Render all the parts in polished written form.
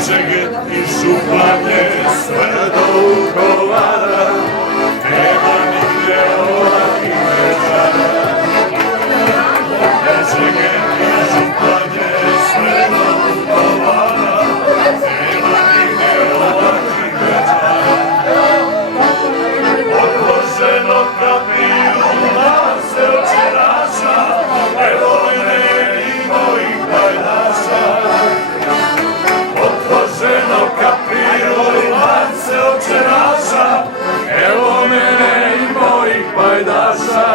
Požege i Županje sve do Vukovara, nema nigdje ovakvih večara. Požege i Županje sve do Vukovara, nema nigdje ovakvih večara. Odloženo kapiljuna se očeraša, evo mene i mojih pajdaša. Odloženo kapiljuna se očeraša, evo mene i mojih pajdaša.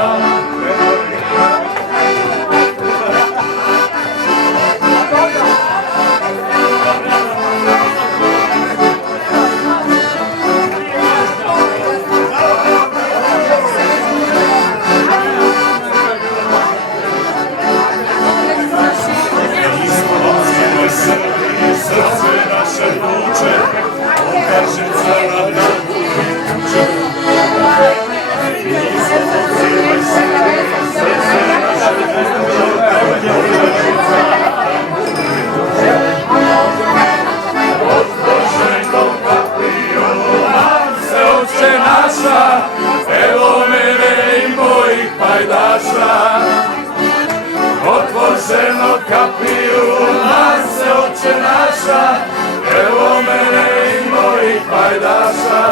Srce naše tuče, Lukašica nam da gubi kuće. Izvozivaj se, srce naše tuče, Lukašica nam gubi kuće. Odloženo kapiljuna se oče naša, evo mene i mojih pajdaša. Otvořeno kapiljuna se oče naša, evo mene i mojih pajdaša.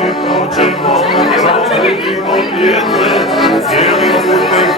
Pođemo, zavodimo pjetle, cijeli putem